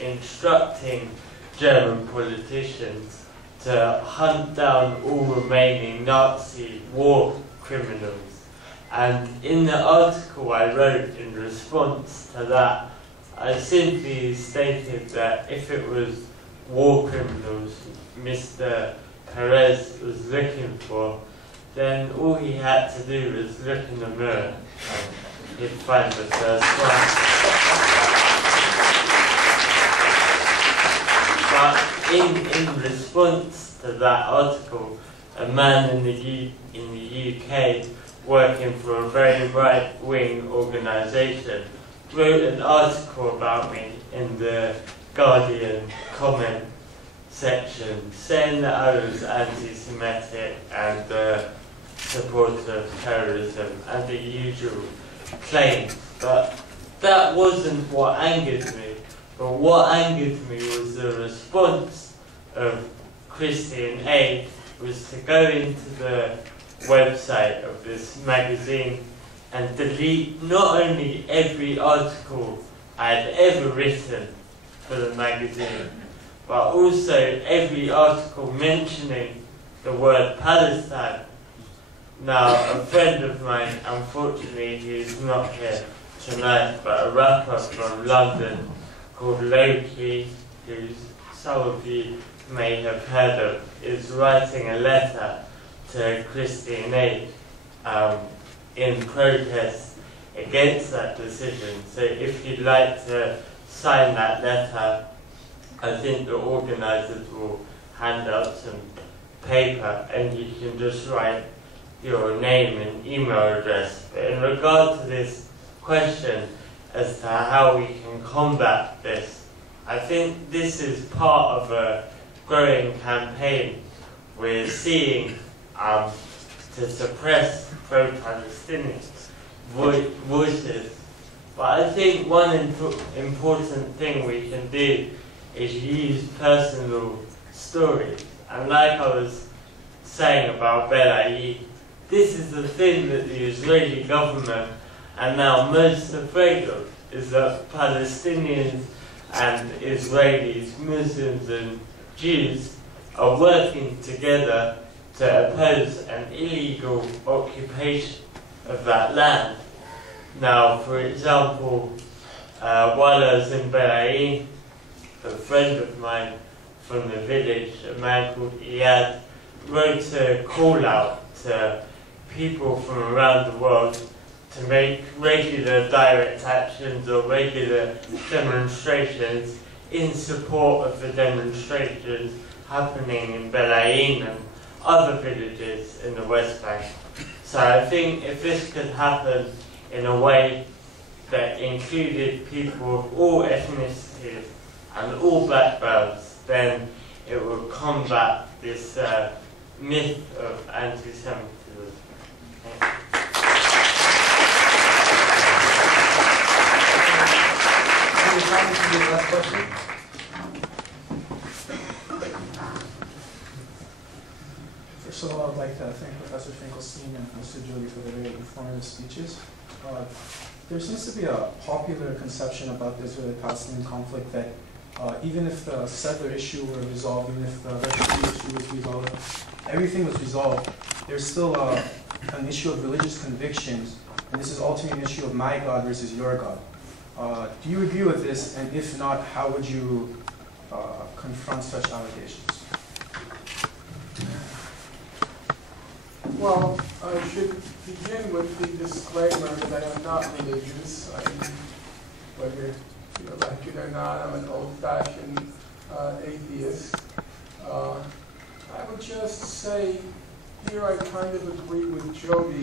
instructing German politicians to hunt down all remaining Nazi war criminals. And in the article I wrote in response to that, I simply stated that if it was war criminals Mr. Perez was looking for, then all he had to do was look in the mirror and he'd find the first one. But in response to that article, a man in the UK working for a very right-wing organisation wrote an article about me in the Guardian comment section saying that I was anti-Semitic and a supporter of terrorism and the usual claims. But that wasn't what angered me. But what angered me was the response of Christian Aid was to go into the website of this magazine and delete not only every article I'd ever written for the magazine, but also every article mentioning the word Palestine. Now, a friend of mine, unfortunately he is not here tonight, but a rapper from London called Loki, who some of you may have heard of, is writing a letter to Christian Aid in protest against that decision. So if you'd like to sign that letter, I think the organisers will hand out some paper and you can just write your name and email address. But in regard to this question as to how we can combat this, I think this is part of a growing campaign we're seeing to suppress pro-Palestinian voices. But I think one important thing we can do is use personal stories. And like I was saying about Betleim, this is the thing that the Israeli government are now most afraid of, is that Palestinians and Israelis, Muslims and Jews are working together to oppose an illegal occupation of that land. Now, for example, while I was in Betleim, a friend of mine from the village, a man called Iyad, wrote a call out to people from around the world to make regular direct actions or regular demonstrations in support of the demonstrations happening in Betleim and other villages in the West Bank. So I think if this could happen in a way that included people of all ethnicities and all backgrounds, then it would combat this myth of anti-Semitism. Any comments on the last question? First of all, I'd like to thank Professor Finkelstein and Mr. Jodey for the very informative speeches. There seems to be a popular conception about the Israeli-Palestinian conflict that even if the settler issue were resolved, even if the refugee issue was resolved, everything was resolved, there's still an issue of religious convictions, and this is ultimately an issue of my God versus your God. Do you agree with this, and if not, how would you confront such allegations? Well, I should begin with the disclaimer that I am not religious. Whether you like it or not, I'm an old-fashioned atheist. I would just say, here I kind of agree with Jodey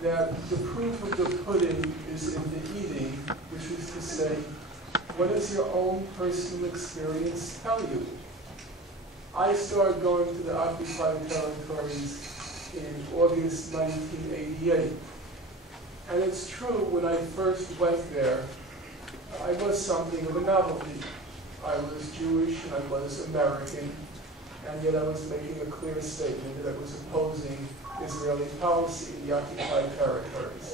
that the proof of the pudding is in the eating, which is to say, what does your own personal experience tell you? I started going to the occupied territories in August 1988. And it's true, when I first went there, I was something of a novelty. I was Jewish and I was American, and yet I was making a clear statement that I was opposing Israeli policy in the occupied territories.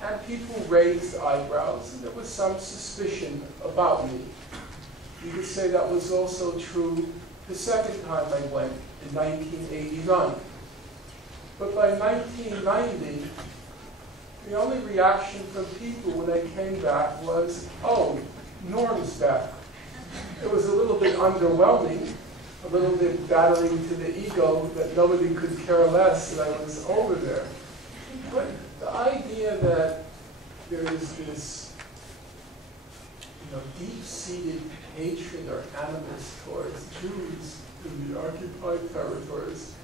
And people raised eyebrows, and there was some suspicion about me. You could say that was also true the second time I went, in 1989. But by 1990, the only reaction from people when I came back was, oh, Norm's back. It was a little bit underwhelming, a little bit battling to the ego that nobody could care less that I was over there. But the idea that there is this deep-seated hatred or animus towards Jews in the occupied territories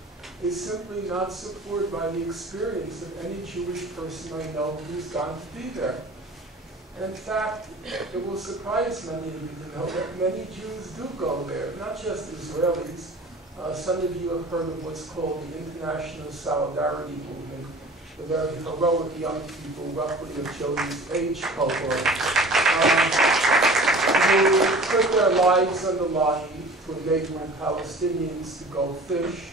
is simply not supported by the experience of any Jewish person I know who's gone to be there. And in fact, it will surprise many of you to know that many Jews do go there, not just Israelis. Some of you have heard of what's called the International Solidarity Movement, the very heroic young people, roughly of Jodey's age cohort, who put their lives on the line to enable Palestinians to go fish,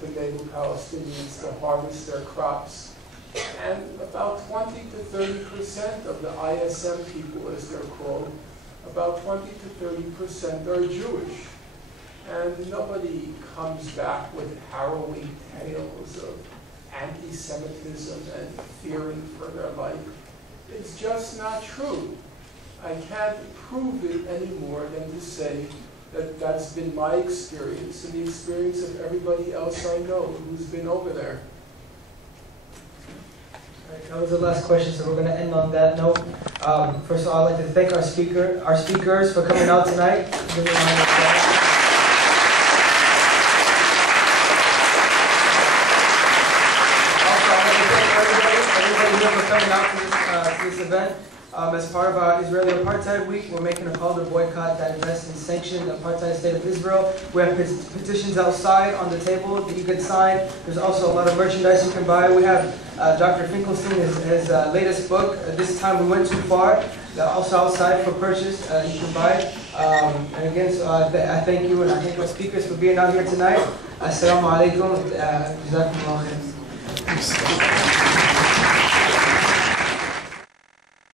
to enable Palestinians to harvest their crops. And about 20 to 30% of the ISM people, as they're called, about 20 to 30% are Jewish. And nobody comes back with harrowing tales of anti-Semitism and fearing for their life. It's just not true. I can't prove it any more than to say that that's been my experience and the experience of everybody else I know who's been over there. Right, that was the last question, so we're going to end on that note. First of all, I'd like to thank our speakers for coming out tonight. Everybody here for coming out to this event. As part of our Israeli Apartheid Week, we're making a call to boycott, divest, and sanction the apartheid state of Israel. We have petitions outside on the table that you can sign. There's also a lot of merchandise you can buy. We have Dr. Finkelstein, his latest book, This Time We Went Too Far, also outside for purchase. You can buy it. And again, so I thank you and I thank our speakers for being out here tonight. Assalamu alaikum. Jazakumullah khair.